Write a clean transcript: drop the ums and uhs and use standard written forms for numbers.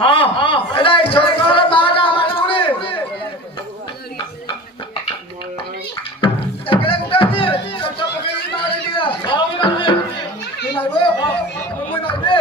हाँ एला छोड़ कर बागा हमारे कोने एकले कुटाती सब पकड़ी मार दिया हां मैं मार दे तू मार दे